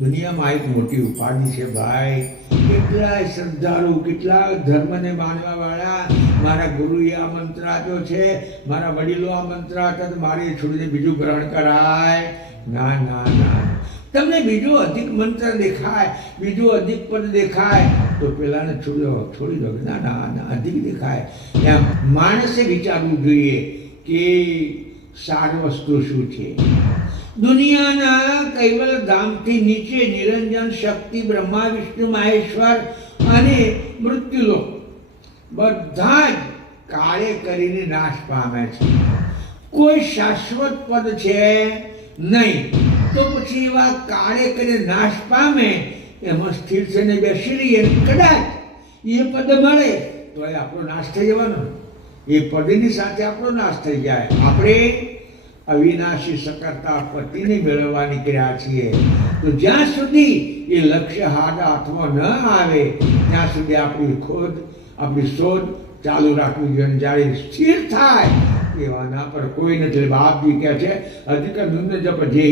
દુનિયામાં એક મોટી ઉપાધિ છે ભાઈ. કેટલાય શ્રદ્ધાળુ, કેટલા ધર્મને માનવાવાળા મારા ગુરુએ આ મંત્ર આપ્યો છે, મારા વડીલો આ મંત્ર આપ્યા તો મારે છોડીને બીજું ગ્રહણ કરાય? ના ના ના. તમને બીજો અધિક મંત્ર દેખાય, બીજું અધિક પદ દેખાય તો પેલાને છોડી દો. ના ના ના, અધિક દેખાય એમ માણસે વિચારવું જોઈએ કે સાર વસ્તુ શું છે. દુનિયાના કૈવલ ધામથી નીચે નિરંજન શક્તિ, બ્રહ્મા વિષ્ણુ મહેશ્વર અને મૃત્યુલોક બધા જ કાળે કરીને નાશ પામે છે. કોઈ શાશ્વત પદ છે નહીં. તો પછી એવા કાળે કરીને નાશ પામે એમાં સ્થિર થઈને બેસી રહીએ, કદાચ એ પદ મળે તો એ આપણો નાશ થઈ જવાનો. એ પદની સાથે આપણો નાશ થઈ જાય. આપણે અવિનાશી સકર્તા પતિને મેળવવા નીકળ્યા છીએ. તો જ્યાં સુધી એ લક્ષ્ય હાથમાં ન આવે ત્યાં સુધી આપણી શોધ ચાલુ રાખવી જોઈએ. જ્યારે સ્થિર થાય એવાના પર કોઈ નથી. બાપજી કહે છે અધિક નૂન જપ જે